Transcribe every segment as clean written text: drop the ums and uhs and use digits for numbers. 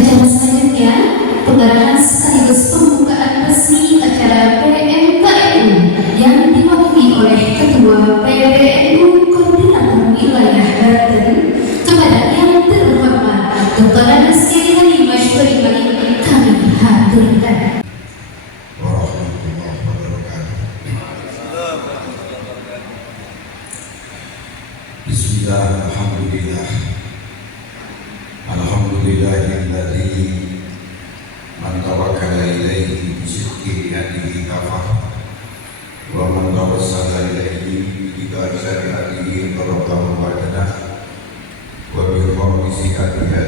Acara selanjutnya, pengarahan sekaligus pembukaan resmi acara PMKNU yang diwakili oleh Ketua PBNU Koordinator Wilayah Banten kepada yang terhormat Dr. Anastasia Halimah Syuribani kami haturkan. Bismillah, alhamdulillah. Alhamdulillahilladzi man tawakkala ilaihi bi sidqi yadihi kafah wa man tawassala ilaihi bi ikhlasati hatihi qarraba wajadah wa bi khamisi hadihi ya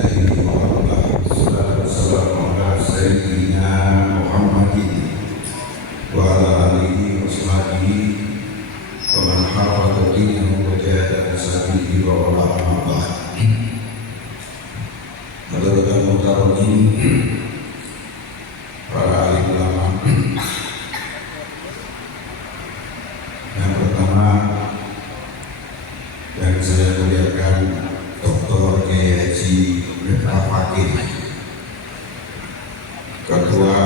Allah sallallahu wasallam ala sayyidina Muhammadin wa ala alihi wa sahbihi wa man hafadha dinahu wa jahada sabihi wa ulama ba'd. Saudara muhtaromin, para alim ulama, yang pertama yang saya muliakan Dr. Kiai Haji Mifta Fakih, Ketua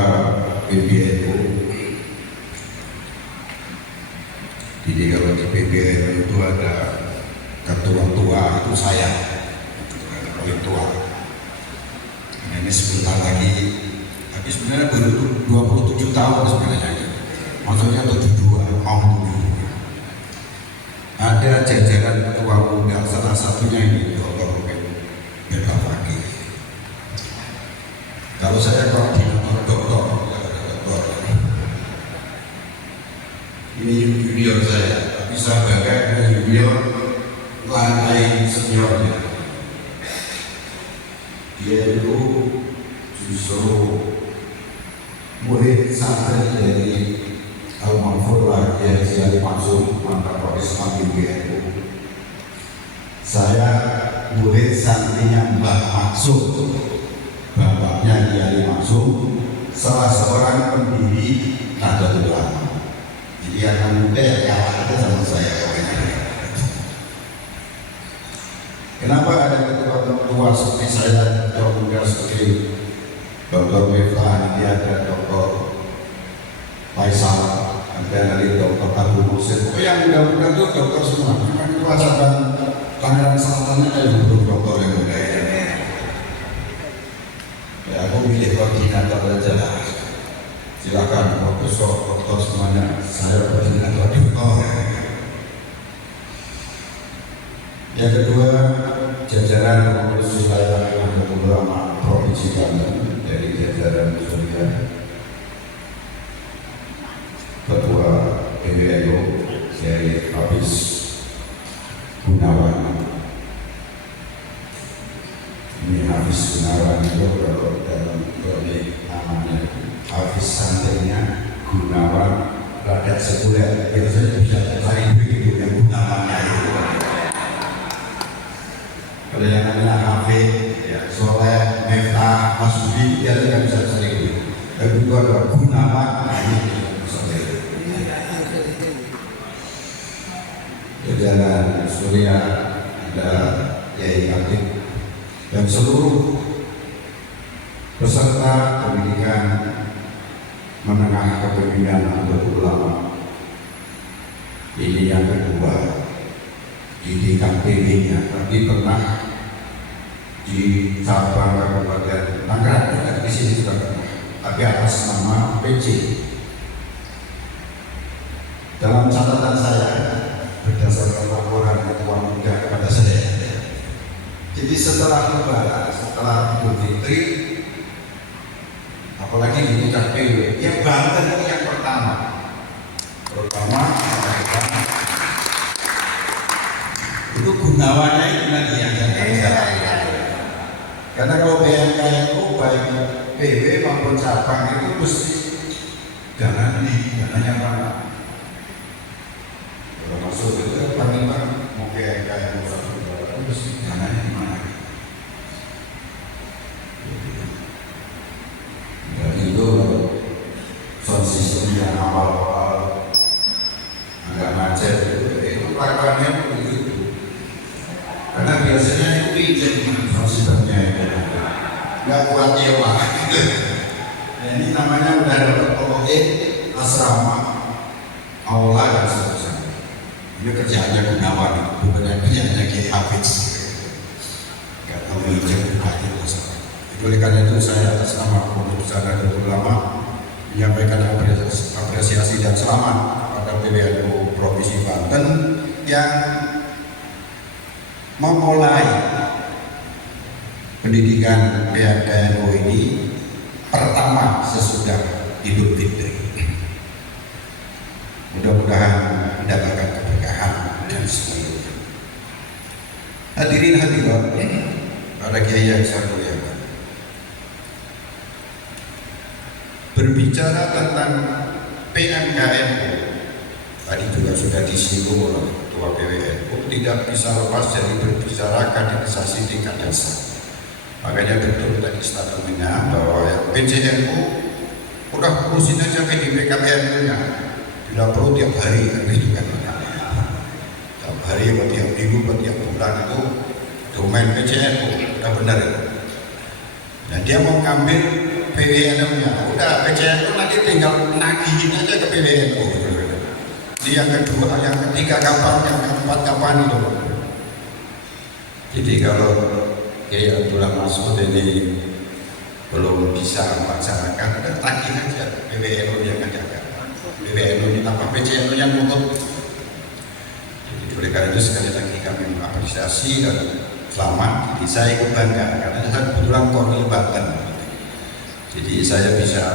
PBNU. Jadi kalau di PBNU itu ada ketua tua, itu saya, ketua tua. Ini sebentar lagi, tapi sebenarnya baru 27 tahun sebenarnya, maksudnya 72 mau 72. Ada jajaran ketua muda, salah satunya ini Dr. Mifta Fakih. Kalau saya koordinator doktor, ini junior saya, tapi saya bangga junior lantai seniornya. Dia itu justru murid santri dari Al-Manfurlah yang Kiai Mansur, mantan Islam PBNU. Saya murid santrinya Mbah Maksud, bapaknya Kiai Mansur, salah seorang pendiri Nahdlatul Ulama. Jadi akan muda yang kalah aja sama saya. Kenapa ada ketua seperti saya, ketua seperti Dr. Mifta, nanti ada Dr. Faisal, ada dari Dr. Abu Musir. Yang muda-muda itu dokter semua. Cuma ketua cabang Tangerang Selatan ada dokter yang muda. Ya, aku pilih koordinator aja lah. Silakan profesor, dokter semuanya. Saya koordinator dokter. Yang kedua, jajaran pengurus wilayah Nahdlatul Ulama Provinsi Banten dari jajaran Surya, Ketua PBNU dari Hafiz Gunawan. Ini Hafiz Gunawan itu kalau dalam proyek namanya Hafiz santrinya Gunawan rakyat sekuler. Biasanya bisa cari begitu yang Gunawannya itu. Kalau yang namanya Hafid, ya, Soleh, Mifta, Masudi, dia tidak bisa cari itu. Tapi itu ada Gunawan, nah ini Soleh. Jajaran Surya, ada Yai Aktif, dan seluruh peserta pendidikan menengah kepemimpinan Nahdlatul Ulama. Ini yang kedua. Didikan PB-nya, tapi pernah di cabang Kabupaten Tangerang, di sini juga pernah, tapi atas nama PC. Dalam catatan saya, berdasarkan laporan ketua muda kepada saya, jadi setelah Lebaran, setelah Idul Fitri, apalagi di tingkat PW, yang Banten itu yang pertama, itu Gunawannya itu nanti yang karena kalau PMKNU baik PW maupun cabang itu mesti jangan dananya mana. Kalau masuk itu paling mau PMKNU itu mesti dananya di mana. Dan itu sound system yang awal-awal agak macet itu lakukannya begitu. Karena biasanya itu jadi fasilitasnya nggak kuat nyewa. Nah, ini namanya udah dapat OE, asrama, aula dan seterusnya. Ini kerjaannya Gunawan, bukan kerjaannya Kiai Hafiz. Nggak tahu hijau bukan itu. Oleh karena itu saya atas nama Pengurus Nahdlatul Ulama menyampaikan apresiasi dan selamat pada PWNU Provinsi Banten yang memulai pendidikan PMKNU ini pertama sesudah Idul Fitri. Mudah-mudahan mendapatkan keberkahan dan seterusnya. Hadirin hadirat, para kiai yang saya muliakan, berbicara tentang PMKNU tadi juga sudah disinggung oleh Ketua PWNU, tidak bisa lepas dari berbicara kaderisasi tingkat dasar. Makanya betul tadi statementnya bahwa yang PCNU udah urusin aja PDP KPNU-nya, tidak perlu tiap hari kan gitu kan. Tiap hari atau tiap minggu atau tiap bulan itu domain PCNU, udah benar itu. Nah dia mau ngambil PWNU-nya, udah PCNU nanti tinggal nagihin aja ke PWNU. Jadi yang kedua, yang ketiga kapan, yang keempat kapan itu. Jadi kalau Kiai Abdullah Mas'ud ini belum bisa melaksanakan, udah tagih aja PWNU yang ngajakan. PWNU ini tanpa PCNU yang nurut. Jadi oleh karena itu sekali lagi kami mengapresiasi dan selamat. Jadi saya ikut bangga karena saya kebetulan Korwil Banten. Jadi saya bisa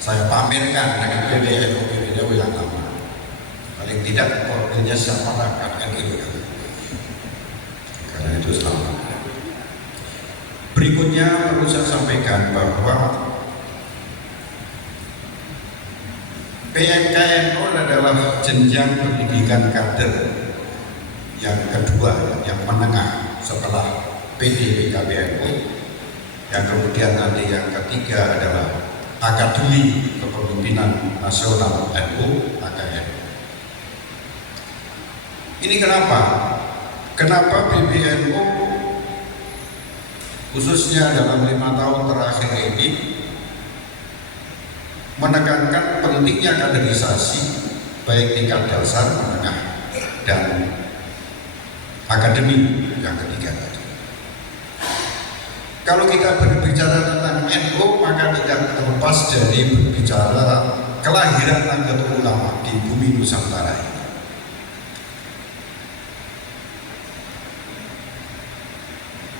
saya pamerkan dengan PWNU yang lama. Paling tidak Korwilnya siapa kan gitu kan. Karena itu selamat. Berikutnya perlu saya sampaikan bahwa PMKNU adalah jenjang pendidikan kader yang kedua, yang menengah setelah PDPKBNU. Yang kemudian nanti yang ketiga adalah Akademi Kepemimpinan Nasional NU AKN. Ini kenapa? Kenapa PBNU khususnya dalam 5 tahun terakhir ini menekankan pentingnya kaderisasi baik tingkat dasar, menengah, dan akademi yang ketiga tadi. Kalau kita berbicara tentang NU, maka tidak terlepas dari berbicara kelahiran Nahdlatul Ulama di bumi Nusantara ini.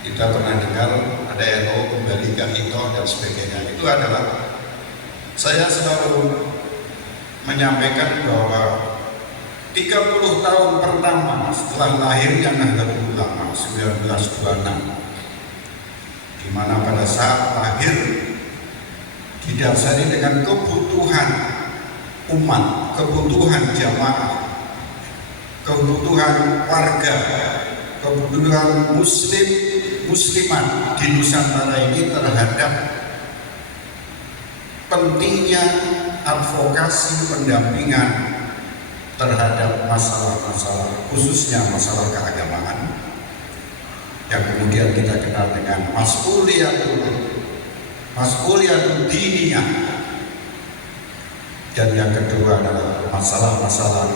Kita pernah dengar ada NU kembali ke Hitoh dan sebagainya. Itu adalah saya selalu menyampaikan bahwa 30 tahun pertama setelah lahirnya Nahdlatul Ulama 1926, di mana pada saat lahir didasari dengan kebutuhan umat, kebutuhan jamaah, kebutuhan warga, kebutuhan muslimat di Nusantara ini terhadap pentingnya advokasi pendampingan terhadap masalah-masalah khususnya masalah keagamaan yang kemudian kita kenal dengan mas'uliyatul diniyah, dan yang kedua adalah masalah-masalah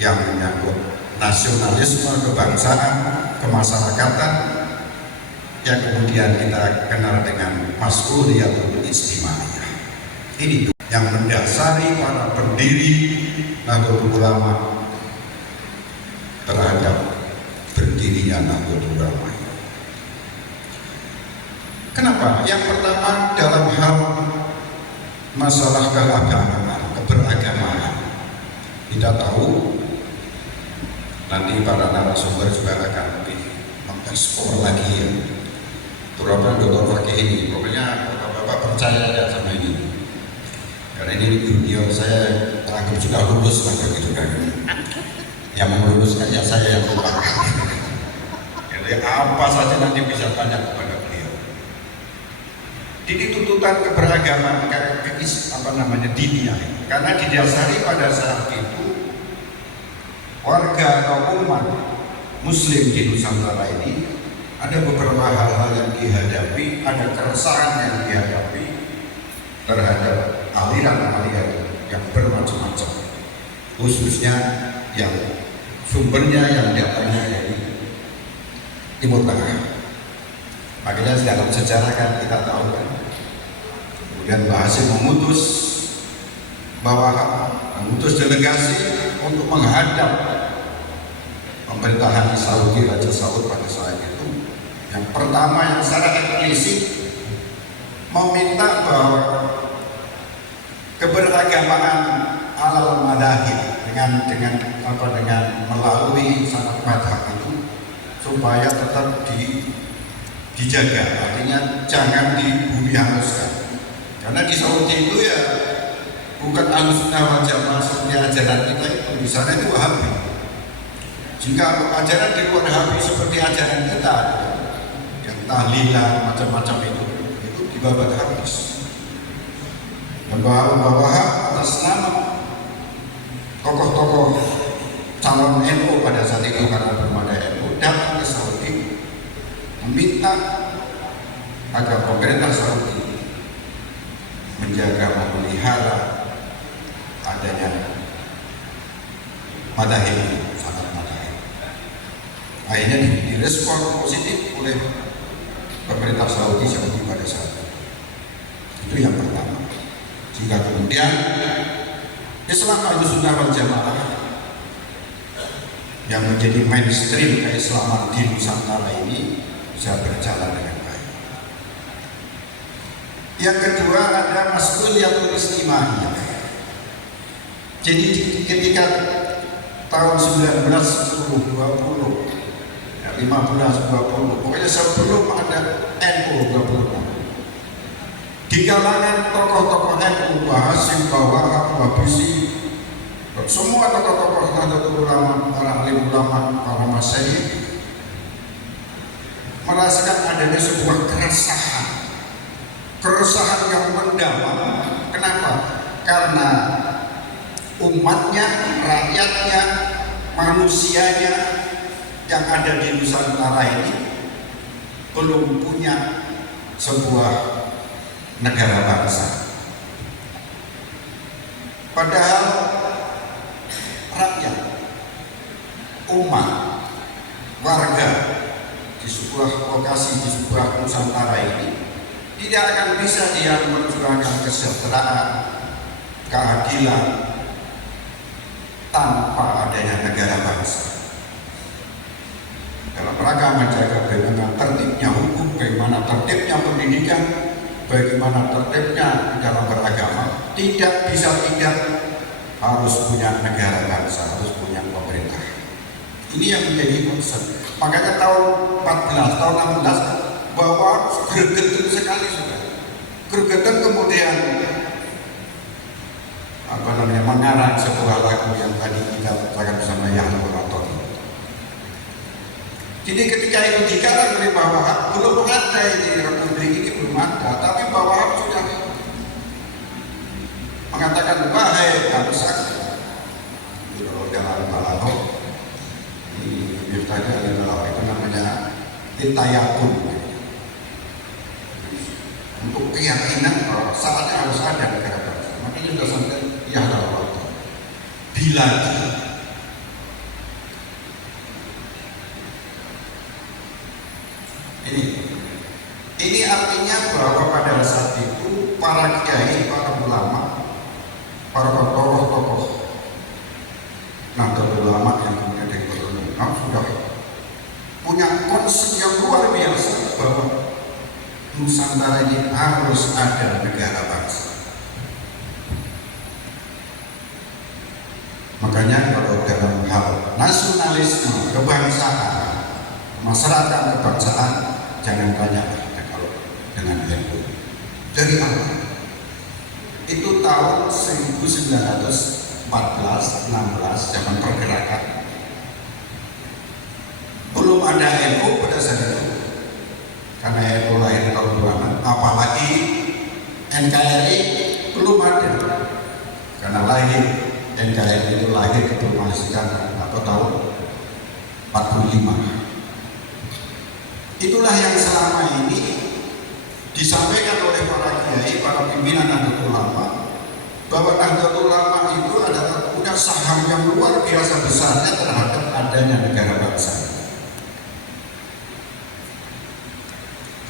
yang menyangkut nasionalisme, kebangsaan, kemasyarakatan, yang kemudian kita kenal dengan mas'uliyatul ijtimaiyah. Ini yang mendasari para pendiri Nahdlatul Ulama terhadap berdirinya Nahdlatul Ulama. Kenapa? Yang pertama dalam hal masalah keberagamaan. Kita tahu nanti para narasumber juga akan lebih mengeksplor lagi ya, terutama Dr. Fakih ini. Pokoknya Bapak percaya aja sama ini. Karena ini junior saya terakhir sudah lulus lah begitu kan. Yang meluluskan ya saya yang lupa. Jadi apa saja nanti bisa tanya kepada beliau. Jadi tuntutan keberagaman diniyah, karena didasari pada saat itu warga atau umat Muslim di Nusantara ini ada beberapa hal-hal yang dihadapi, ada keresahan yang dihadapi terhadap aliran-aliran yang bermacam-macam, khususnya yang sumbernya yang datangnya dari Timur Tengah. Makanya dalam sejarah kan kita tahu kan, kemudian Hasyim mengutus delegasi untuk menghadap pemerintahan Saudi, Raja Saud pada saat itu. Yang pertama yang secara eksplisit meminta bahwa keberagamaan alal madahib dengan melalui sanad madhab itu supaya tetap dijaga, artinya jangan dibumi hanguskan. Karena di Saudi itu ya bukan Ahlussunnah wal Jamaah seperti ajaran kita itu, di sana itu Wahabi. Jika ajaran di luar Wahabi seperti ajaran kita, yang tahlilan macam-macam itu dibabat habis. Dan bahwa atas nama tokoh-tokoh calon NU pada saat itu, karena belum ada NU, datang ke Saudi meminta agar pemerintah Saudi menjaga, memelihara adanya madhahib, sanad madhahib. Akhirnya direspon positif oleh pemerintah Saudi pada saat itu. Itu yang pertama. Sehingga kemudian Islam Ahlussunnah wal Jamaah yang menjadi mainstream keislaman di Nusantara ini bisa berjalan dengan baik. Yang kedua ada mas'uliyatul istima'iyah. Jadi ketika tahun 1920, 15-20, pokoknya sebelum ada NU 26, di kalangan tokoh-tokoh NU, Hasyim, Wahab, Wabisi, semua tokoh-tokoh Nahdlatul Ulama, para alim ulama, para masyayikh merasakan adanya sebuah keresahan yang mendalam. Kenapa? Karena umatnya, rakyatnya, manusianya yang ada di Nusantara ini belum punya sebuah negara bangsa. Padahal rakyat, umat, warga di sebuah lokasi, di sebuah Nusantara ini tidak akan bisa dia memperjuangkan kesejahteraan, keadilan tanpa adanya negara bangsa. Dalam rangka menjaga bagaimana tertibnya hukum, bagaimana tertibnya pendidikan, bagaimana tertibnya dalam beragama, tidak bisa tidak harus punya negara bangsa, harus punya pemerintah. Ini yang menjadi concern. Makanya tahun 14, tahun 16 bahwa harus gregetan sekali sudah. Gregetan kemudian mengarang sebuah lagu yang tadi kita katakan bersama Yahya Kurator. Jadi ketika itu dikarang oleh Wahab, belum ada ini republik ini belum ada, tapi Wahab sudah mengatakan wahai bangsa, dalam balado ini tadi adalah itu namanya intayakun, untuk keyakinan bahwa saatnya harus ada negara bangsa. Makanya sudah sampai ya dalam waktu bila ini artinya bahwa pada saat itu para kiai, para ulama, para tokoh-tokoh Nahdlatul Ulama yang kemudian diperlukan sudah punya konsep yang luar biasa bahwa Nusantara ini harus ada negara bangsa. Makanya kalau dalam hal nasionalisme, kebangsaan, masyarakat kebangsaan, jangan tanya kalau dengan NU. Dari awal itu tahun 1914-16 zaman pergerakan, belum ada NU pada saat itu. Karena NU lahir tahun 26, apalagi NKRI belum ada. Karena NKRI itu lahir dipromosikan atau tahun 45 55. Itulah yang selama ini disampaikan oleh para kiai, para pimpinan Nahdlatul Ulama, bahwa Nahdlatul Ulama itu adalah punya saham yang luar biasa besarnya terhadap adanya negara bangsa.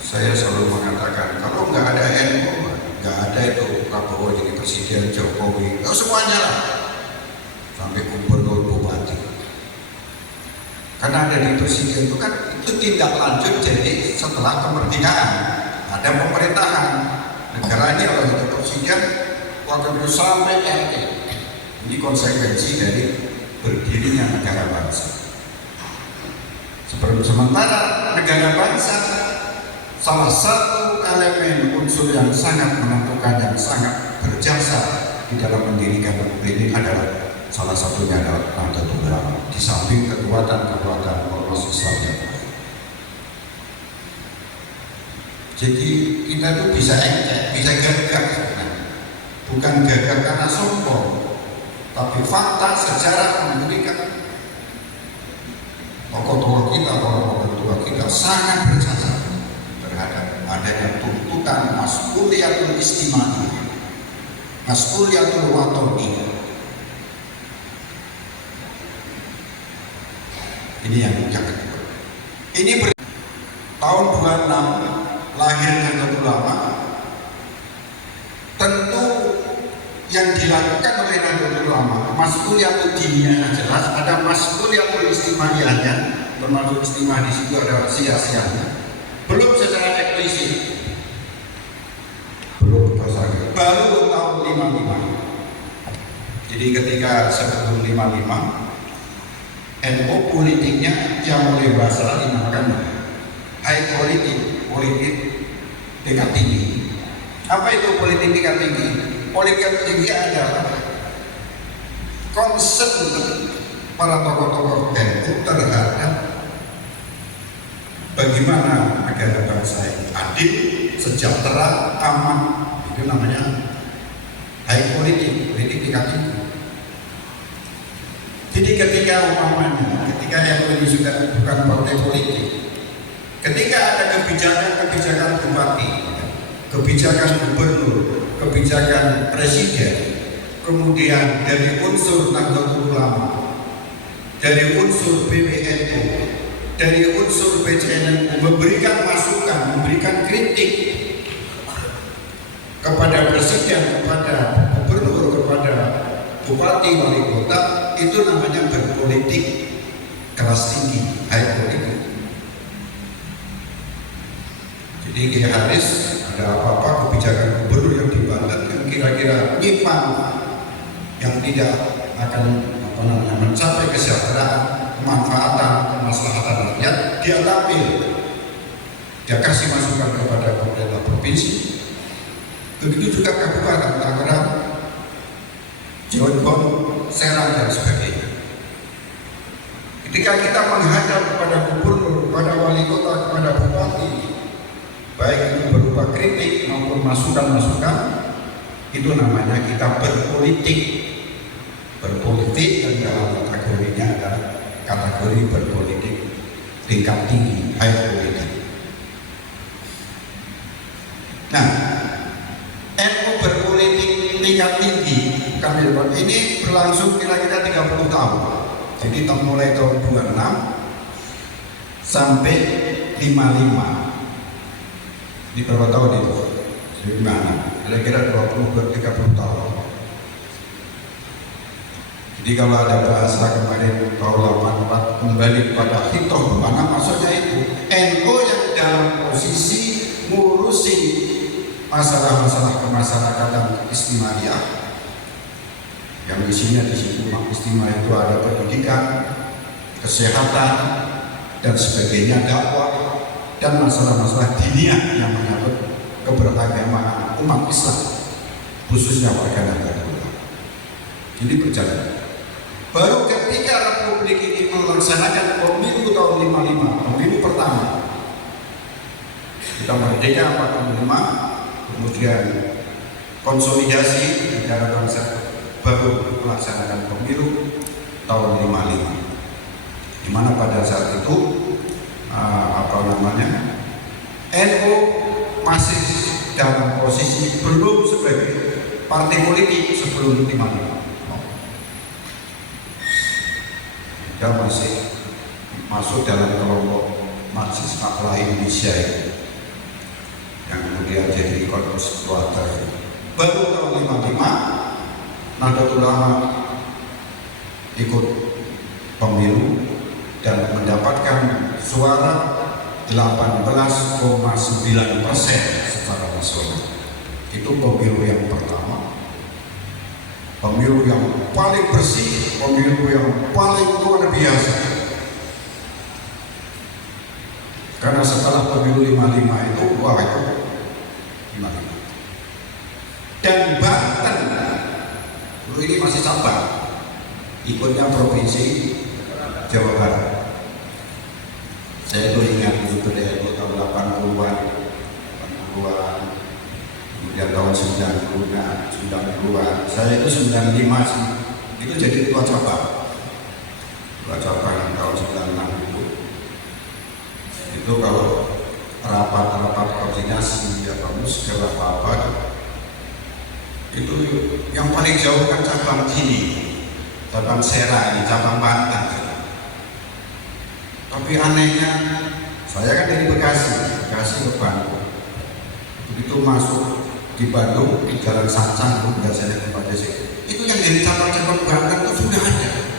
Saya selalu mengatakan, kalau nggak ada NU, nggak ada itu Prabowo jadi presiden, Jokowi, semuanya lah, sampai gubernur, bupati. Karena ada di presiden itu kan, itu tindak lanjut jadi setelah kemerdekaan ada pemerintahan negara ini, oleh itu presiden, wakil sampai RT. Ini konsekuensi dari berdirinya negara bangsa. Sementara negara bangsa, salah satu elemen unsur yang sangat menentukan, yang sangat berjasa di dalam mendirikan republik ini adalah salah satunya adalah Nahdlatul Ulama. Di samping kekuatan-kekuatan ormas Islam yang lain. Jadi kita itu bisa engkek, bisa gagah sebenarnya. Bukan gagah karena sombong, tapi fakta sejarah memberikan tokoh-tokoh kita, orang-orang tua kita sangat berjasa terhadap adanya tuntutan mas'uliyatul istimai, mas'uliyatul watoni. Ini yang kedua. Ini tahun 26 lahir Nahdlatul Ulama. Tentu yang dilakukan oleh Nahdlatul Ulama, mas'uliyatul diniyah jelas, ada mas'uliyatul istimaiyahnya, termasuk istimah di situ ada sia-sianya. Belum secara eksplisit, belum pasangan. Baru tahun 55. Jadi ketika sebelum 55, NU politiknya yang oleh bahasa dinamakan high politik, politik tingkat tinggi. Apa itu politik tingkat tinggi? Politik tinggi adalah concern para tokoh-tokoh NU terhadap bagaimana negara bangsa ini adil, sejahtera, aman. Itu namanya high politik, politik tingkat tinggi. Jadi ketika umpamanya, ketika yang ini sudah bukan partai politik, ketika ada kebijakan-kebijakan bupati, kebijakan gubernur, kebijakan presiden, kemudian dari unsur Nahdlatul Ulama, dari unsur PBNU, dari unsur PCNU memberikan masukan, memberikan kritik kepada presiden, kepada gubernur, kepada bupati, wali kota, itu namanya berpolitik kelas tinggi, high politik. Jadi Kiai Haris ada apa-apa kebijakan gubernur yang dibangun kira-kira nyimpang, yang tidak akan mencapai kesejahteraan, kemanfaatan, kemaslahatan rakyat, dia tampil, dia kasih masukan kepada pemerintah provinsi. Begitu juga kabupaten Tangerang, Cirebon, Serang dan sebagainya. Ketika kita menghadap kepada gubernur, kepada wali kota, kepada bupati, baik itu berupa kritik maupun masukan-masukan, itu namanya kita berpolitik. Berpolitik dan dalam kategorinya adalah kategori berpolitik tingkat tinggi, high politik. Nah, NU berpolitik tingkat tinggi ini berlangsung kira-kira 30 tahun. Jadi mulai tahun 26 sampai 55. Ini berapa tahun itu? Kira-kira 20-30 tahun. Jadi kalau ada bahasa kemarin tahun 84 kembali kepada hitoh bermana, maksudnya itu NU yang dalam posisi ngurusi masalah-masalah kemasyarakatan istimewa, yang isinya di situ istimewa itu ada pendidikan, kesehatan dan sebagainya, dakwah dan masalah-masalah diniyah yang menyangkut keberagamaan umat Islam, khususnya warga Nahdlatul Ulama. Ini berjalan. Baru ketika Republik ini melaksanakan pemilu tahun 55, pemilu pertama, kita merdeka 45, kemudian konsolidasi negara bangsa, baru melaksanakan pemilu tahun 55. Dimana pada saat itu NU masih dalam posisi belum sebagai partai politik sebelum 55. Dia masih masuk dalam kelompok Marxis Maklah Indonesia yang kemudian jadi korpus keluarga. Baru tahun 55 Nahdlatul Ulama ikut pemilu dan mendapatkan suara 18,9% secara nasional. Itu pemilu yang pertama, pemilu yang paling bersih, pemilu yang paling luar biasa. Karena setelah pemilu 55 itu, wah itu 55. Dan Banten, dulu ini masih cabang, ikutnya provinsi Jawa Barat. Saya tuh ingat itu dari tahun 80-an, kemudian tahun 90-an. Saya itu 95 sih, itu jadi ketua cabang tahun 96 itu. Itu kalau rapat koordinasi ya kamu segala apa itu yang paling jauh kan cabang sini, cabang Serang ini, cabang Banten. Tapi anehnya, saya kan dari Bekasi ke Bandung. Begitu masuk di Bandung, di Jalan Sancang, biasanya tempat desa. Itu yang dari cabang-cabang Banten itu sudah ada.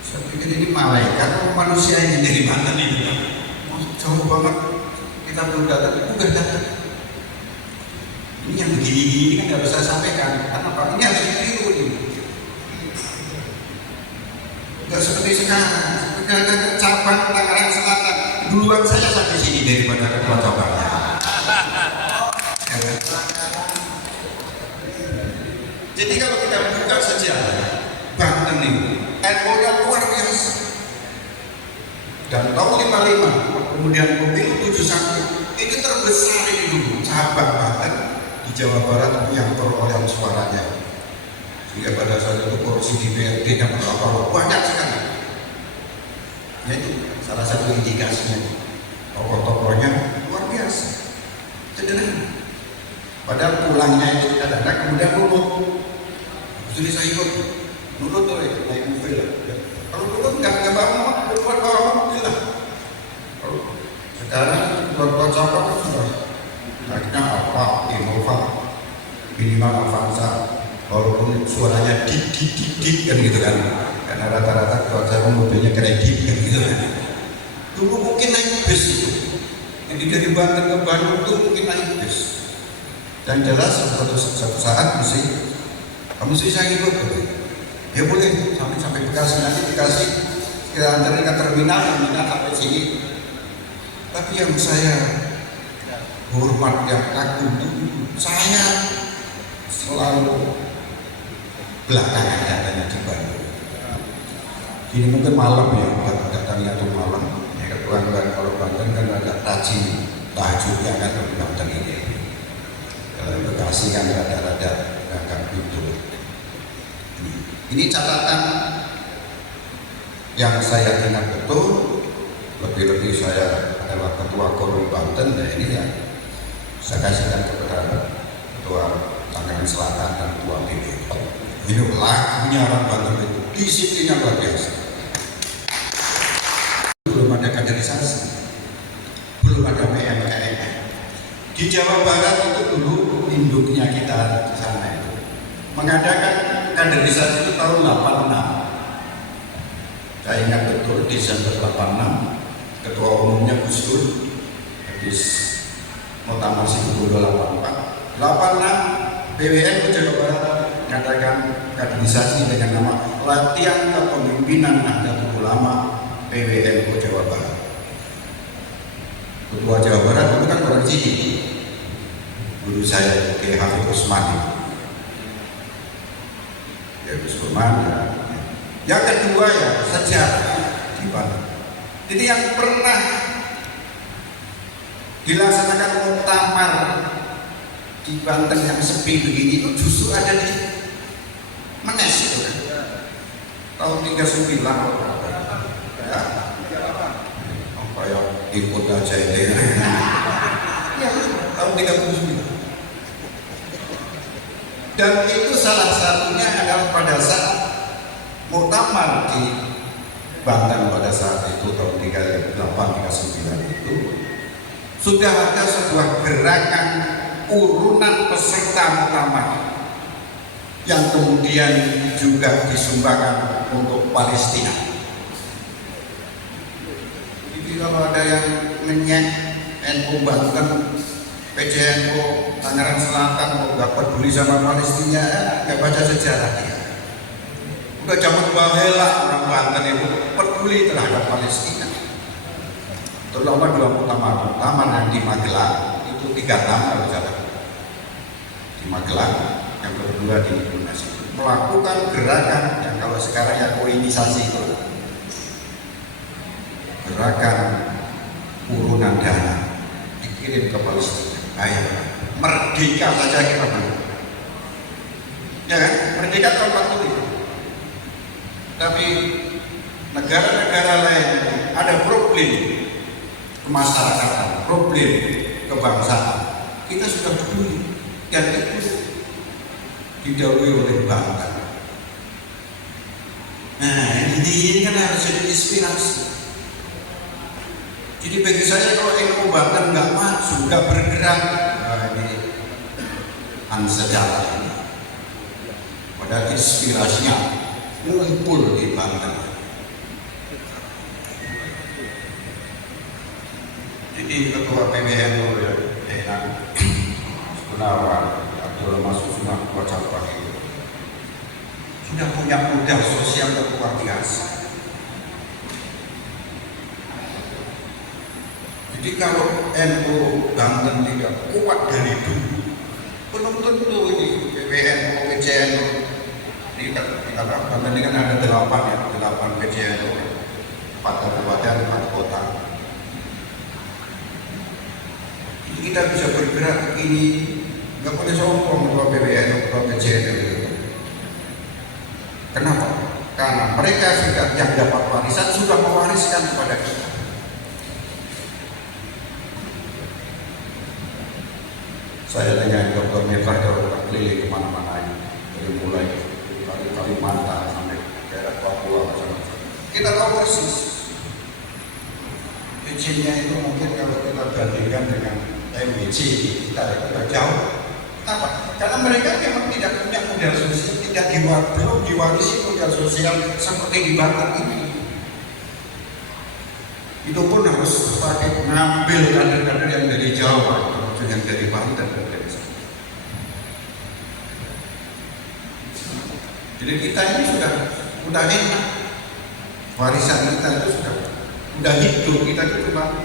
Saya pikir ini malaikat, manusia yang dari Banten ini. Jauh banget, kita belum datang, itu udah datang. Ini yang begini-gini kan harus saya sampaikan. Kenapa? Ini harus ditiru ini. Enggak seperti sekarang. Cabang Tangerang Selatan duluan saya sampai sini daripada ketua cabangnya. Jadi kalau kita buka sejarah Banten ini NU-nya luar biasa. Dan tahun 55 kemudian pemilu 71 itu terbesar ini dulu cabang Banten di Jawa Barat yang perolehan suaranya. Jika pada saat itu kursi DPRD dan berapa banyak sekali. Ya itu salah satu indikasinya. Tokoh-tokohnya luar biasa, sederhana. Padahal pulangnya itu kadang-kadang kemudian nurut. Jadi saya ikut nurut tuh naik mobil lah. Kalau nurut nggak bawa mobil lah. Kalau sekarang buat cabang sudah naiknya apa Innova minimal Avanza, walaupun suaranya dik kan gitu kan. Karena rata-rata kalau saya mobilnya kredit kan gitu kan. Dulu mungkin naik bus itu, jadi dari Banten ke Bandung itu mungkin naik bus. Dan jelas suatu saat kamu sih saya ikut, ya boleh sampai Bekasi, nanti Bekasi kita anterin ke terminal sampai sini. Tapi yang saya hormat yang kagum itu saya selalu belakangan datanya di Bandung. Ini mungkin malam ya, datangnya tuh malam. Ya kebetulan kan kalau Banten kan ada tahajudnya kan di Banten ini. Kalau Bekasi kan rada-rada agak gitu. Ini catatan yang saya ingat betul. Lebih-lebih saya adalah ketua Korum Banten. Nah ini ya saya kasihkan kepada ketua Tangerang Selatan dan ketua PBI. Ini lagunya orang Banten itu disiplinnya luar biasa. Belum ada kaderisasi, belum ada PMKM. Di Jawa Barat itu dulu induknya kita di sana itu mengadakan kaderisasi itu tahun 86. Saya ingat betul Desember 86, ketua umumnya Gus Dur habis Muktamar Situbondo 84. 86 PWN Jawa Barat mengadakan kaderisasi dengan nama Latihan Kepemimpinan Nahdlatul Ulama PWNU Jawa Barat. Ketua Jawa Barat itu kan orang sini, guru saya Kiai Hafid Usman. Ya Gus Usman. Yang kedua ya sejarah di Banten. Jadi yang pernah dilaksanakan muktamar di Banten yang sepi begini itu justru ada di Menes itu kan. Tahun 39 ya. ikut aja ini. Ya, tahun 39. Dan itu salah satunya adalah pada saat muktamar di Banten pada saat itu tahun 38-39 itu sudah ada sebuah gerakan urunan peserta muktamar yang kemudian juga disumbangkan untuk Palestina. Jadi kalau ada yang menyek NU Banten, PJNU Tangerang Selatan, nggak peduli sama Palestina, nggak baca sejarah dia. Udah zaman bahela orang Banten itu peduli terhadap Palestina. Terutama dua muktamar yang di Magelang itu 36 kalau jalan. Di Magelang, yang kedua di Indonesia melakukan gerakan yang kalau sekarang ya koinisasi itu, gerakan urunan dana dikirim ke Palestina. Ayo, merdeka saja kita belum. Ya kan? Merdeka tahun 45. Tapi negara-negara lain ada problem kemasyarakatan, problem kebangsaan. Kita sudah peduli dan itu didahului oleh Banten. Nah, ini kan harus jadi inspirasi. Jadi bagi saya kalau NU Banten nggak maju, nggak bergerak, ini sejarah ini. Padahal inspirasinya ngumpul di Banten. Jadi ketua PBNU ya, Gunawan, Abdul Masud Sunah Wacapah itu sudah punya modal sosial yang luar biasa. Jadi kalau NU Banten tidak kuat dari dulu, belum tentu ini PBNU, PJNU di Banten ini kan ada 8 PJNU, 4 kabupaten, 4 kota. Jadi kita bisa bergerak ini, nggak boleh sombong ketua PBNU, ketua PJNU. Kenapa? Karena mereka sudah yang dapat warisan sudah mewariskan kepada kita. Saya dengan Dr. Mirfador keliling kemana-mana ini, dari mulai Kalimantan sampai daerah Papua macam-macam. Kita tahu persis izinnya itu mungkin kalau kita bandingkan dengan MWC kita jauh. Kenapa? Karena mereka memang tidak punya modal sosial, belum diwarisi modal sosial seperti di Banten ini. Itu pun harus pakai ngambil kader-kader yang dari Jawa, yang dari Banten. Jadi kita ini sudah enak, warisan kita itu sudah hidup, kita itu cuma.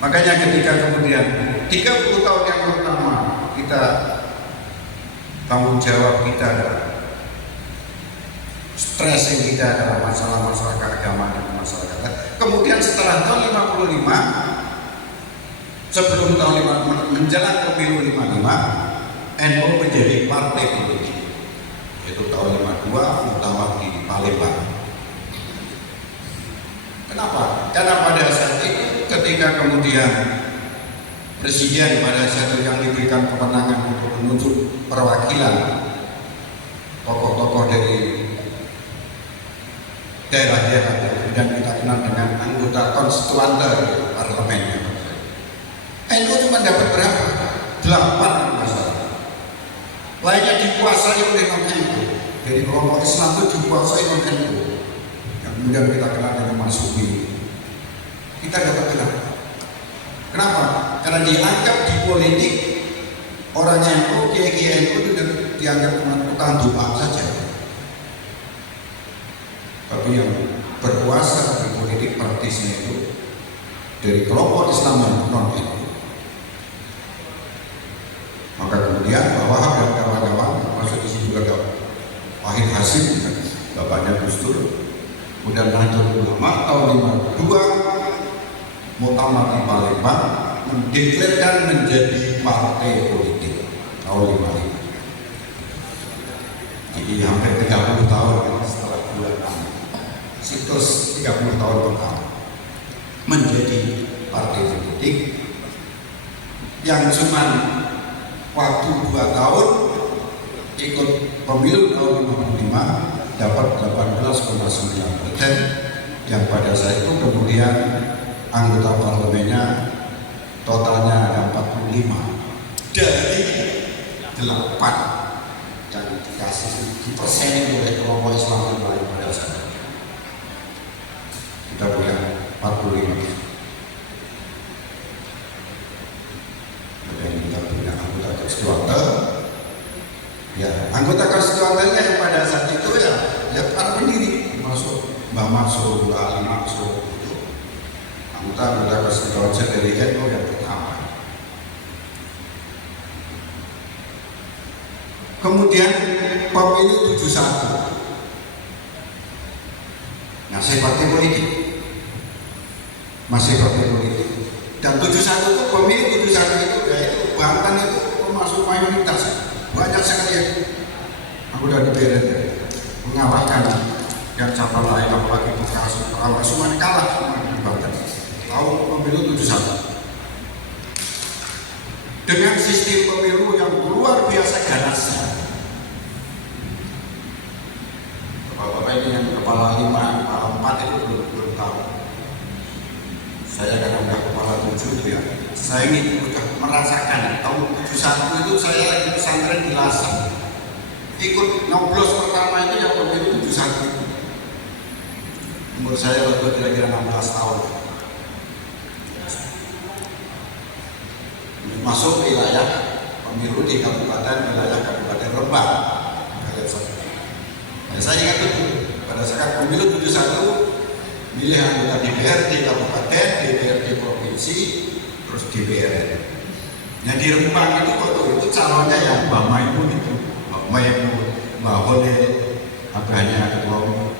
Makanya ketika kemudian 30 tahun yang pertama kita tanggung jawab kita adalah stressing kita adalah masalah-masalah keagamaan dan masyarakat. Kemudian setelah tahun 55, sebelum tahun 55 menjelang pemilu 55, NU menjadi partai politik. Itu tahun 52 muktamar di Palembang. Kenapa? Karena pada saat itu ketika kemudian presiden pada saat itu yang diberikan kewenangan untuk menunjuk perwakilan tokoh-tokoh dari daerah-daerah dan kita kenal dengan anggota konstituante parlemen. NU cuma dapat berapa? 8 masalah. Lainnya dikuasai oleh non-NU. Jadi kelompok Islam itu dikuasai non-NU. Yang kemudian kita kenal dengan Masyumi. Kita dapat kenal. Kenapa? Karena dianggap di politik orang NU, kiai-kiai NU itu dianggap tukang doa saja. Tapi yang berkuasa di politik praktisnya itu dari kelompok Islam yang non-NU. Maka kemudian Pak Wahab dan kawan-kawan masuk di sini juga Wahid Hasim, bapaknya Gus Dur, kemudian Nahdlatul Ulama tahun 52 muktamar di Palembang mendeklarasikan menjadi partai politik tahun 55. Jadi hampir 30 tahun setelah 26. siklus 30 tahun pertama menjadi partai politik yang cuma waktu 2 tahun ikut pemilu tahun 55 dapat 18,9%, yang pada saat itu kemudian anggota parlemennya totalnya ada 45 dari 8 yang dikasih diperseni oleh kelompok Islam yang lain pada saat itu. Kita punya 45. Dan kita punya anggota konstituante. Ya, anggota konstituantenya yang pada saat itu ya para pendiri, masuk Mbah Maksud, Mbah Ali Maksud itu anggota konstituante dari NU yang pertama. Kemudian pemilu 71. Nah, saya partai politik. Masih partai politik. Dan 71 itu pemilu 71 itu ya itu Banten itu termasuk mayoritas. Banyak sekali yang anggota DPR mengalahkan yang cabang lain, apalagi Bekasi, Pekalongan, semuanya kalah di Banten. Tahun pemilu 71. Dengan sistem pemilu yang luar biasa ganasnya. Bapak-bapak ini yang kepala 5, kepala 4 itu belum tahu. Saya karena udah kepala 7 itu ya. Saya ini sudah merasakan tahun 71 itu saya lagi pesantren di Lasem. Ikut nyoblos pertama itu yang pemilu 71 itu. Umur saya waktu kira-kira 16 tahun. Masuk wilayah pemilu di wilayah Kabupaten Rembang. Saya ingat itu pada saat pemilu 71 milih anggota DPRD Kabupaten, DPRD Provinsi, terus DPR. Nah di Rembang itu waktu itu calonnya yang Mbak Maimun itu, Mbak Maimun, Mbak Holil, abahnya ketua umum,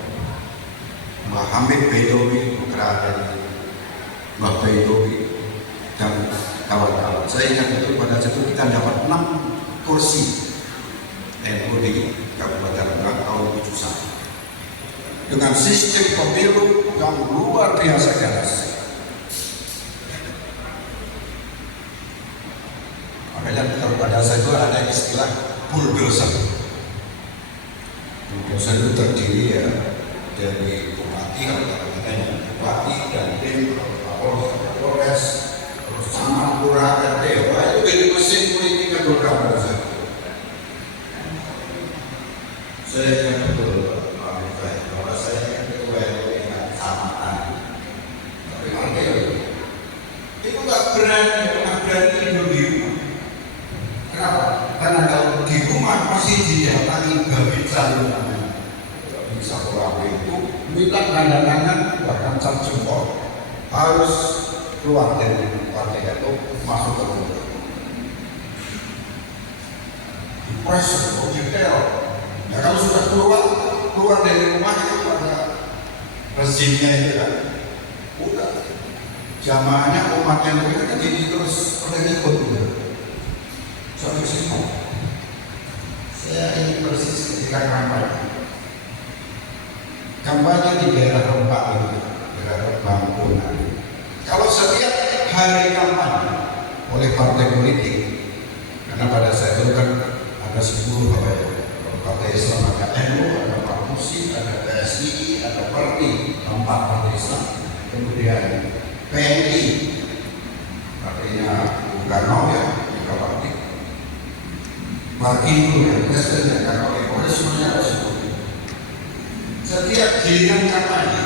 Mbak Hamid Baidowi, putra Mbak Baidowi, dan kawan-kawan. Saya ingat itu pada saat itu kita dapat 6 kursi NU di Kabupaten Rembang tahun 71 dengan sistem pemilu yang luar biasa ganas. Makanya pada saat itu ada istilah bulldozer. Bulldozer itu terdiri ya dari bupati, bupati dan tim, Polres, terus sama lurah dan dewa itu jadi mesin politik yang bergerak. Saya ingat betul bahwa saya ketua RW Kecamatan. Tapi itu nggak berani tidur di rumah. Kenapa? Karena kalau di rumah masih didatangi babi calon bisa pulang itu minta tanda tangan bahkan cap jempol harus keluar dari partai itu masuk ke rumah. Dipres, detail. Ya kalau sudah keluar dari rumah itu pada rezimnya itu kan udah jamaahnya umat yang lain kan jadi terus pada ngikut gitu. Soalnya saya ingin persis ketika kampanye di daerah Rembang itu, daerah Rembang Kunan. Kalau setiap hari kampanye oleh partai politik, karena pada saat itu kan ada 10 partai Islam, ada NU, ada Parmusi, ada PSI, ada Perti, 4 partai Islam, kemudian PNI, partainya Bung Karno ya, juga partai. Partai itu yang presiden yang Karno, semuanya ada 10. Setiap giliran kampanye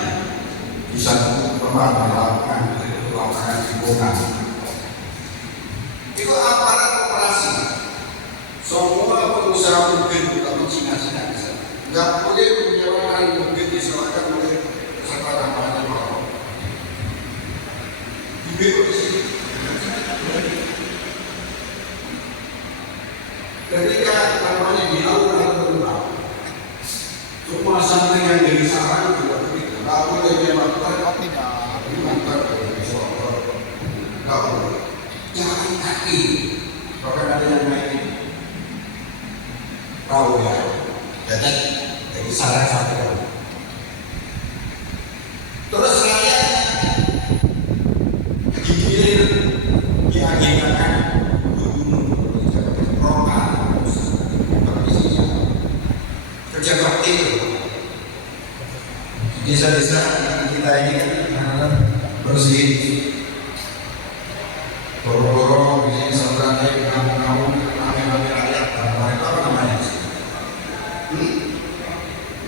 bisa melakukan lingkungan. Itu aparat operasi. Semua pengusaha mungkin kalau Cina-Cina bisa. Nggak boleh menyewakan mungkin disewakan oleh peserta kampanye malam. Dibiru di sini. Ketika kampanye dilakukan berulang, semua santri yang dari sarang juga begitu. Nggak boleh melakukan tidak. Nggak boleh. Jalan kaki. Bahkan ada yang naik perahu ya, jadi sarang satu. desa-desa kita ini kan bersih, gorong-gorong, ini santai, kamu, kami rakyat, mereka apa namanya sih?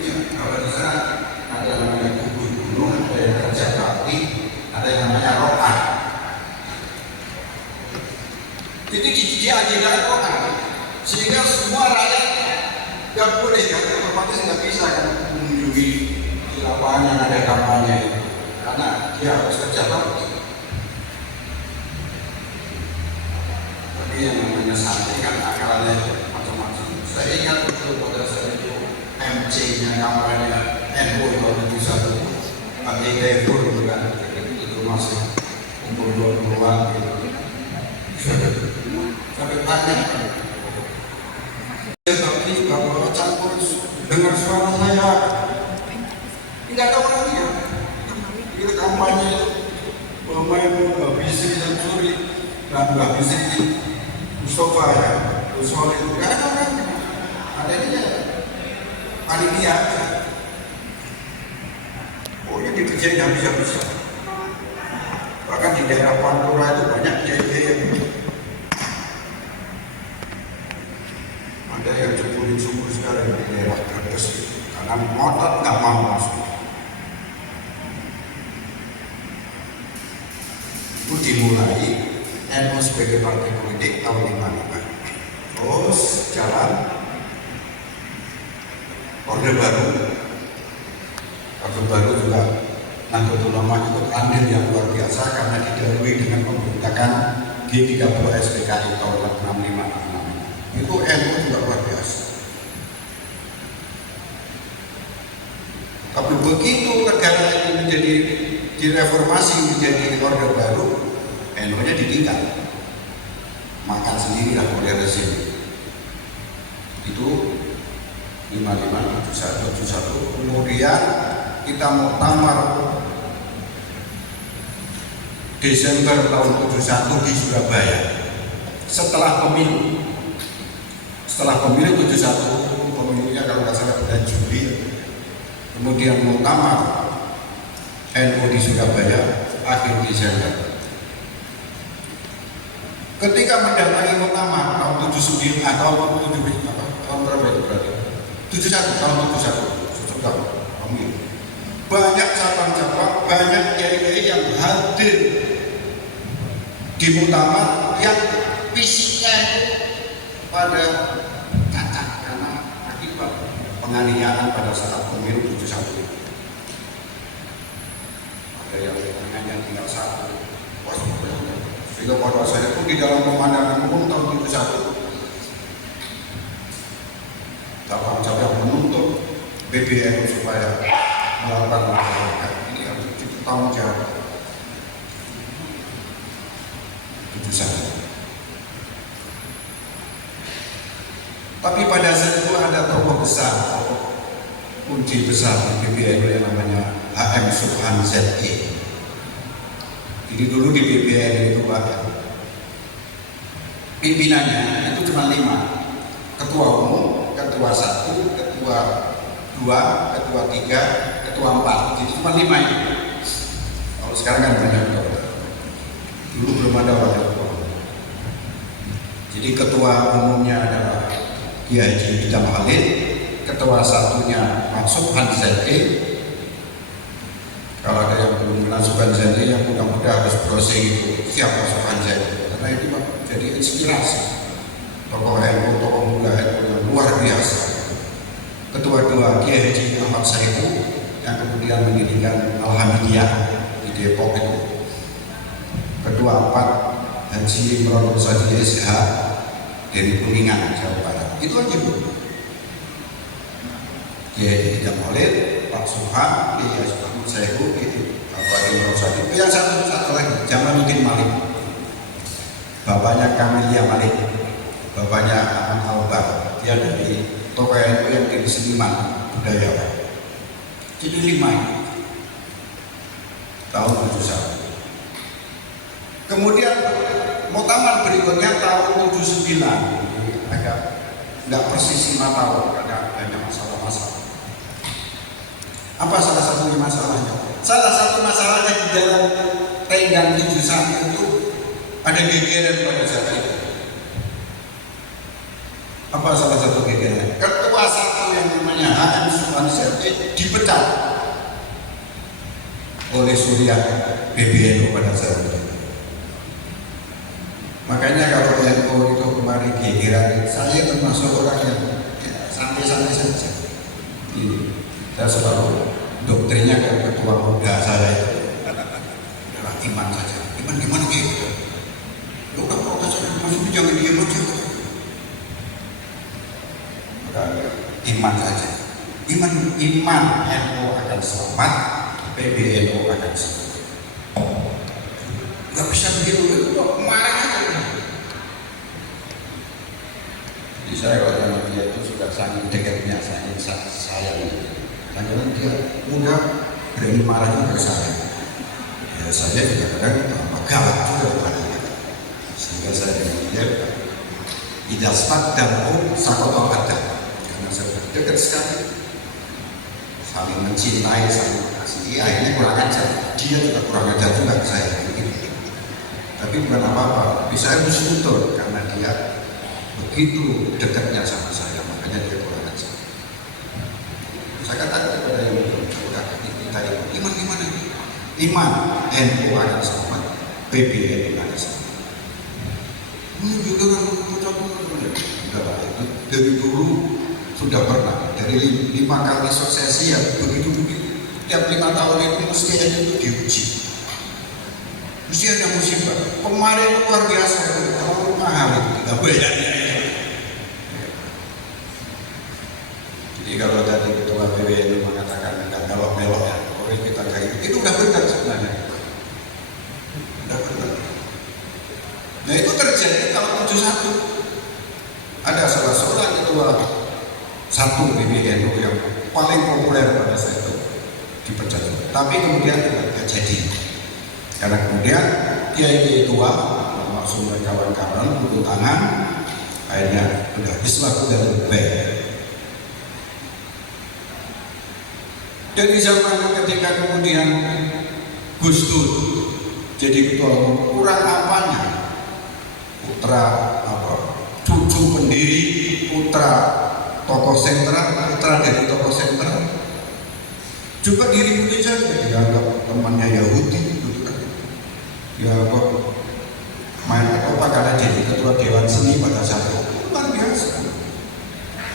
Ya, kalau di sana ada yang namanya gunung, ada yang kerja bakti, ada yang namanya roka. Itu dia agenda roka, sehingga semua rakyat nggak boleh, kan? Otomatis nggak bisa kan mengunjungi di lapangan ada kampanye itu, karena dia harus kerja bakti. Tapi yang namanya santri kan akalnya macam-macam. Saya ingat betul pada saat itu MC-nya kampanye NU tahun 71 pakai telepon gitu kan, itu masih umur 20-an gitu. Sampai banyak. Tapi Bapak campur dengar suara saya, tidak ada orangnya. Kita kampanye pemain bisik dan curi dan bisik Mustafa ya, Mustafa itu tidak ada orangnya. Ada dia panitia. Oh ini dikerjain habis-habisan. Bahkan di daerah Pantura itu banyak kiai-kiai yang ada yang cepurin sumur sekali di daerah Brebes karena motor nggak mau masuk. Itu dimulai NU sebagai partai politik tahun 55. Terus jalan Orde Baru. Orde Baru juga Nahdlatul Ulama itu andil yang luar biasa karena didahului dengan pemberontakan G30 SPKI tahun 65. Itu NU juga luar biasa. Tapi begitu negara ini menjadi direformasi menjadi Orde Baru, NU-nya ditinggal, makan sendirilah oleh rezim. Itu 55, 71, kemudian kita muktamar Desember tahun 71 di Surabaya setelah pemilu. Setelah pemilu 71, pemilunya kalau nggak salah bulan Juli, kemudian muktamar NU di Surabaya akhir Desember. Ketika mendatangi muktamar tahun 79 atau tahun berapa itu berarti? 71 tahun 71 sesudah pemilu. Banyak cabang-cabang, banyak kiai-kiai yang hadir di muktamar yang fisiknya itu pada cacat karena akibat penganiayaan pada saat pemilu 71. Ada yang menganiaya tinggal satu, sehingga pada saya pun di dalam pemandangan umum tahun 71 cabang-cabang menuntut BBM supaya melakukan langkah ini harus bertanggung jawab. 71. Tapi pada saat itu ada tokoh besar, kunci besar di BBM yang namanya HM Subhan ZE. Jadi dulu di BBM itu Pak, pimpinannya itu cuma 5, ketua umum, ketua 1, ketua 2, ketua 3, ketua 4, jadi cuma 5 ini. Kalau sekarang kan banyak dulu belum ada wakil ketua. Jadi ketua umumnya adalah Kiai Haji Idam Halil, ketua satunya Subhan ZE. Kalau ada yang belum kenal Subhan ZE, yang mudah-mudahan harus browsing itu siapa Subhan ZE, karena itu jadi inspirasi tokoh NU, tokoh muda NU yang luar biasa. Ketua 2 Kiai Haji Ahmad Saiku yang kemudian mendirikan Alhamdulillah di Depok itu. Ketua 4 Haji Imron Sadi SH dari Kuningan, Jawa Barat. Itu aja Bu. Kiai Haji Idam Halil, Pak Subhan, Kiai Haji Ahmad Saiku, Bapak Imron Sadi. Yang satu lagi Jamaluddin Malik, bapaknya Kamelia Malik, bapaknya Aman Albar. Dia dari tokoh NU yang dari seniman budayawan. Jadi 5 tahun 71. Kemudian muktamar berikutnya tahun 79, agak nggak persis 5 tahun karena banyak masalah-masalah. Apa salah satu masalahnya? Salah satu masalahnya di dalam tenggang 71 itu ada gegeran pada saat itu. Apa salah satu gegeran? Ketua satu yang namanya HM Suhansel dipecat oleh Surya PBNU pada saat itu. Makanya kalau NU itu kemarin gegeran, saya termasuk orang yang santai-santai saja. Saya selalu doktrinnya kan ketua muda saya itu adalah iman saja. Iman gimana gitu? Lo udah protes, maksudnya jangan diam aja. Iman saja. Iman NU akan selamat, PBNU akan selamat. Gak bisa begitu, kok marah aja. Jadi saya kalau sama dia itu sudah sangat dekatnya, saya karena dia mudah berani marah juga ke saya. Ya saya juga kadang galak juga kepada dia. Sehingga saya dengan dia tidak dan sakoto ada. Karena saya dekat sekali, saling mencintai, saling kasih. Akhirnya kurang ajar, dia juga kurang ajar juga ke saya. Tapi bukan apa-apa, bisa bersyukur karena dia begitu dekatnya sama saya, makanya dia kurang ajar. Saya katakan kepada yang udah kita ikut iman gimana ini? Iman NU akan selamat, PBNU akan selamat. Juga kan dari dulu sudah pernah dari 5 kali suksesi ya begitu. Tiap 5 tahun itu mesti ada itu diuji. Mesti ada musibah. Kemarin itu luar biasa, terlalu mahal itu tidak bayarnya. Jadi kalau tadi ketua PBNU mengatakan tidak melok-melok ya, oleh kita kayak itu udah benar sebenarnya. Udah benar. Nah itu terjadi kalau 71 ada salah seorang ketua satu PBNU yang paling populer pada saat itu dipecat. Tapi kemudian tidak jadi. Karena kemudian kiai tua langsung kawan-kawan butuh tangan, akhirnya udah Islam udah lebih baik. Dari zaman ketika kemudian Gus Dur jadi ketua umum, kurang apanya putra cucu pendiri, putra tokoh sentral, putra dari tokoh sentral juga diributin saja, dianggap temannya Yahudi. Ya kok main apa karena jadi ketua Dewan Seni pada saat itu luar biasa.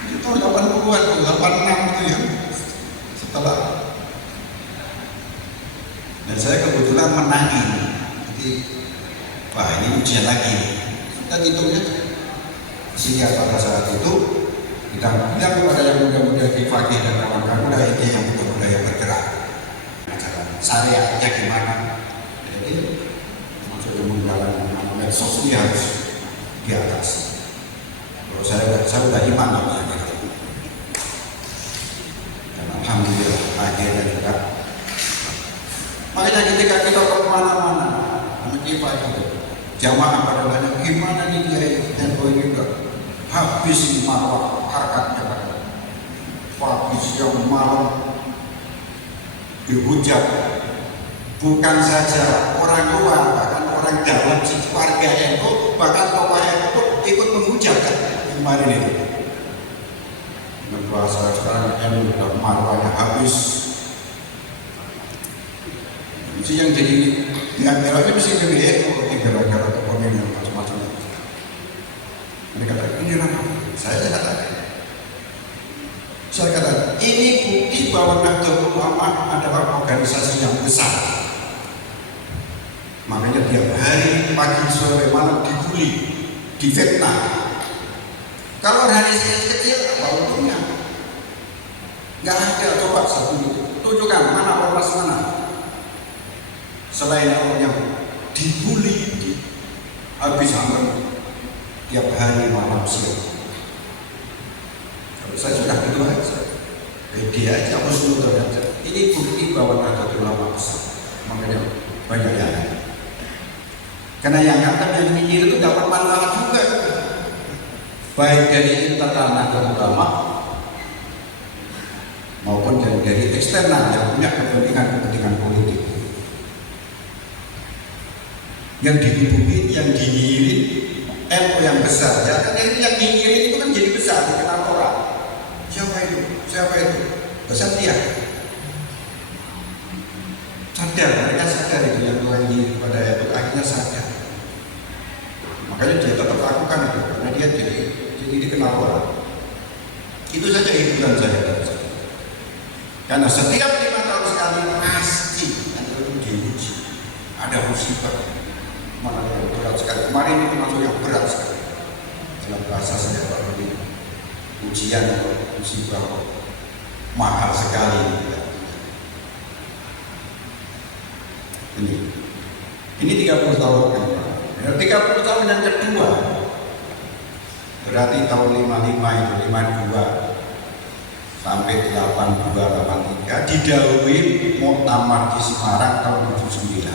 Itu tahun 80-an, 86 itu ya. Setelah dan saya kebetulan menangi. Jadi wah ini ujian lagi. Sudah gitu ya. Sehingga pada saat itu kita bilang kepada yang muda-muda di Fakih dan kawan-kawan udah ini yang muda-muda yang bergerak. Syariatnya gimana? Jadi menggunakan medsos ini harus di atas. Kalau saya udah iman namanya gitu. Dan alhamdulillah akhirnya juga. Makanya ketika kita kemana-mana, kita jamaah pada banyak gimana nih dia dan ini juga habis marwah harkatnya pada habis yang malam dihujat. Bukan saja orang luar, bahkan orang dalam keluarga NU, bahkan tokoh NU ikut menghujat kan kemarin itu. Bahasa sekarang NU dan marwahnya habis. Mesti yang jadi yang merahnya mesti PBNU, gara-gara komen yang macam-macam. Mereka kata ini apa? Saya kata ini bukti bahwa Nahdlatul Ulama adalah organisasi yang besar. Makanya tiap hari pagi sore malam dibully, difitnah. Kalau organisasi kecil apa untungnya? Nggak ada. Coba satu tunjukkan mana ormas mana selain orang yang dibully, habis hampir tiap hari malam siang. Kalau saya sudah kedua aja, dia aja harus nonton aja. Ini bukti bahwa Nahdlatul Ulama besar. Makanya banyak yang karena yang akan yang mikir itu dapat manfaat juga, baik dari internal Nahdlatul Ulama maupun dari eksternal yang punya kepentingan politik. Yang dihubungin, yang dinyirin NU yang besar, ya kan ini yang dinyirin itu kan jadi besar, dikenal orang. Siapa itu? Siapa itu? Besar dia. Sadar, mereka sadar itu yang Tuhan ini pada itu akhirnya sadar. Makanya dia tetap lakukan itu, karena dia jadi dikenal orang. Itu saja hiburan saya. Karena setiap 5 tahun sekali pasti NU itu diuji. Ada musibah. Mana yang berat sekali. Kemarin itu masuk yang berat sekali. Dalam bahasa saya Pak Rudi, ujian atau musibah mahal sekali. Ini 30 tahun kan. 30 tahun yang kedua berarti tahun 55 itu 52 sampai 82 83 didahului muktamar di Semarang tahun 79.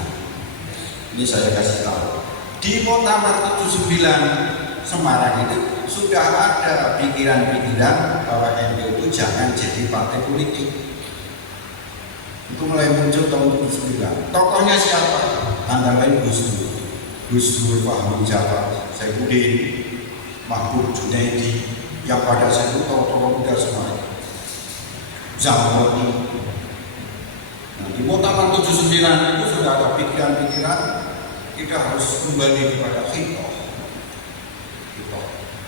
Ini saya kasih tahu. Di muktamar 79 Semarang itu sudah ada pikiran-pikiran bahwa NU itu jangan jadi partai politik. Itu mulai muncul tahun 79. Tokohnya siapa? Antara lain Gus Dur, Pak Jawa, Saifuddin, Mahfud Junaidi, yang pada saat itu tokoh muda semuanya. Zamroni. Nah, di muktamar 79 itu sudah ada pikiran-pikiran kita harus kembali kepada hitoh.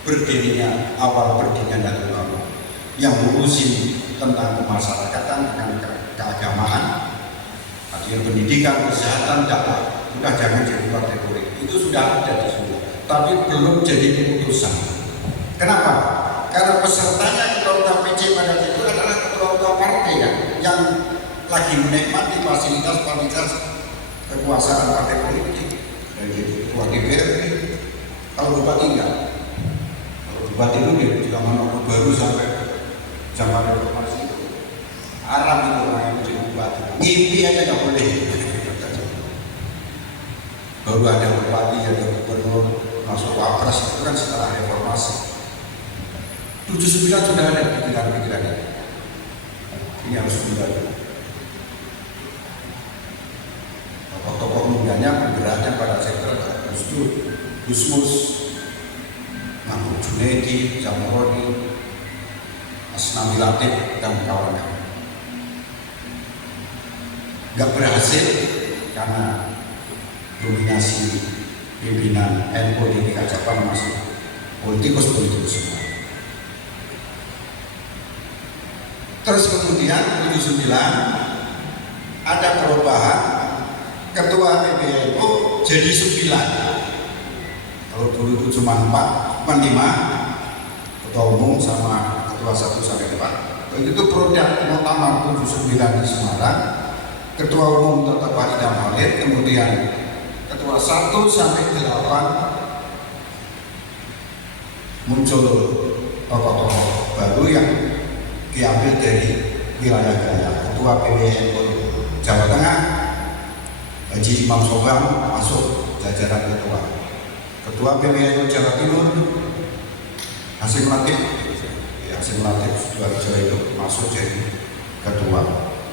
Berdirinya awal berdirinya Nahdlatul yang ngurusin tentang kemasyarakatan, tentang keagamaan, artinya pendidikan, kesehatan, dakwah. Udah jangan jadi partai politik. Itu sudah ada di semua, tapi belum jadi keputusan. Kenapa? Karena pesertanya ketua PC pada itu adalah ketua partai yang lagi menikmati fasilitas kekuasaan partai politik. Dan jadi ketua DPRD. Kalau bupati enggak. Kalau bupati itu dari zaman Orde Baru sampai zaman reformasi itu Arab itu orang yang jadi bupati. Ngimpi aja nggak boleh. Baru ada bupati, ada gubernur, masuk wapres itu kan setelah reformasi. 79 sudah ada pikiran-pikiran ini. Ini harus dibantu. Tokoh-tokoh mudanya bergeraknya pada sektor Gus Dur, Gusmus, Mahfud Junaidi, Zamroni, Asnawi Latif, dan kawan-kawan. Gak berhasil karena dominasi pimpinan NU di tingkat cabang masih politikus semua. Terus kemudian 79 ada perubahan, ketua PBNU jadi 9. Kalau dulu itu cuma 5, ketua umum sama ketua 1 sampai 4. Begitu produk muktamar 79 di Semarang, ketua umum tetap Pak Idam Halid, kemudian ketua 1 sampai 8 muncul tokoh-tokoh baru yang diambil dari wilayah-wilayah. Ketua PBNU Jawa Tengah Haji Imam Sobang masuk jajaran ketua. Ketua PBNU Jawa Timur Hasim Latif Sidoarjo itu masuk jadi ketua.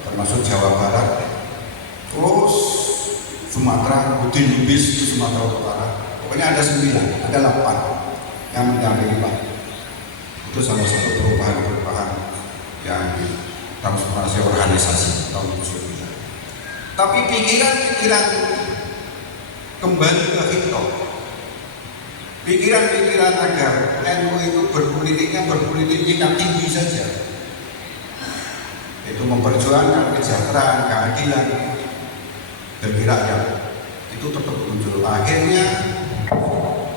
Termasuk Jawa Barat, terus Sumatera, Udin Lubis di Sumatera Utara. Pokoknya ada 9, ada 8 yang mendampingi Pak. Itu salah satu perubahan yang transformasi organisasi tahun 79. Tapi pikiran-pikiran kembali ke hitoh, pikiran-pikiran agar NU itu berpolitik tingkat tinggi saja, itu memperjuangkan kesejahteraan, keadilan bagi rakyat, itu tetap muncul. Akhirnya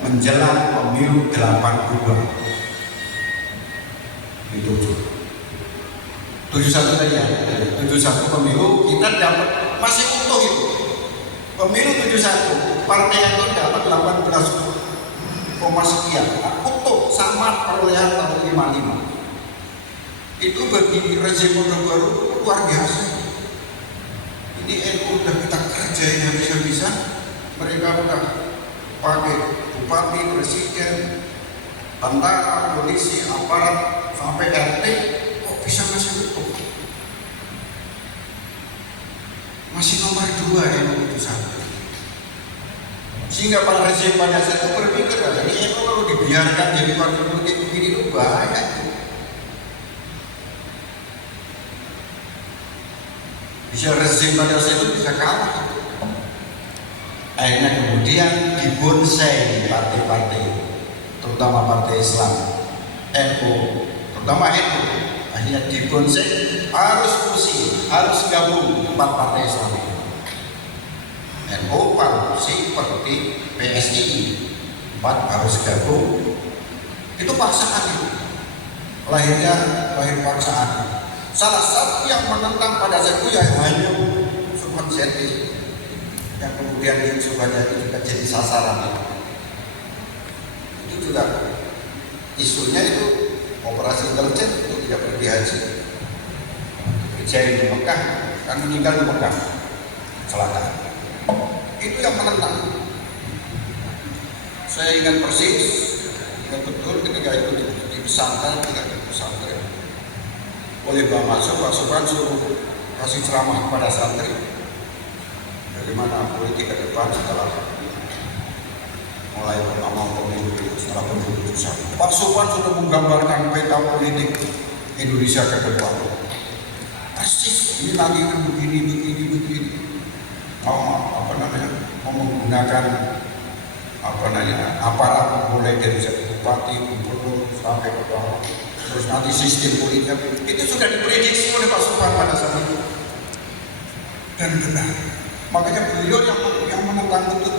menjelang pemilu 82 itu 71 tadi ya, 71 pemilu kita dapat masih utuh itu. Pemilu 71 partai itu dapat 18, sekian, utuh sama perolehan tahun 55. Itu bagi rezim Orde Baru luar biasa. Ini NU udah kita kerjain habis-habisan, mereka udah pakai bupati, presiden, tentara, polisi, aparat, sampai RT, kok bisa masih utuh? masih nomor 2 NU itu satu. Sehingga para rezim pada saat itu berpikir, ini NU kalau dibiarkan jadi partai politik begini itu bahaya. Bisa rezim pada saat itu bisa kalah. Akhirnya kemudian dibonsai partai-partai, terutama partai Islam, NU, terutama NU, akhirnya dibonsai, harus fusi, harus gabung 4 partai Islam. NU partai seperti PSI, 4 harus gabung, itu paksaan itu, lahir paksaan. Salah satu yang menentang pada saat itu ya hanya Sultan Zeti, yang kemudian supaya itu juga jadi sasaran. Itu juga isunya itu operasi intelijen untuk tidak pergi haji, kejadian di Mekah, kan meninggal di Mekah, kecelakaan. Itu yang menentang. Saya ingat persis, ingat betul ketika itu di pesantren, oleh Mbak Masuk, Pak Subhan suruh kasih ceramah kepada santri bagaimana politik ke depan setelah mulai pertama pemilu, setelah pemilu susah. Pak Subhan sudah menggambarkan peta politik Indonesia ke depan. Persis ini lagi kan begini. Mau menggunakan aparat mulai dari bupati, gubernur sampai ke bawah. Terus nanti sistem politik itu sudah diprediksi oleh Pak Subhan pada saat itu dan benar. Makanya beliau yang menentang betul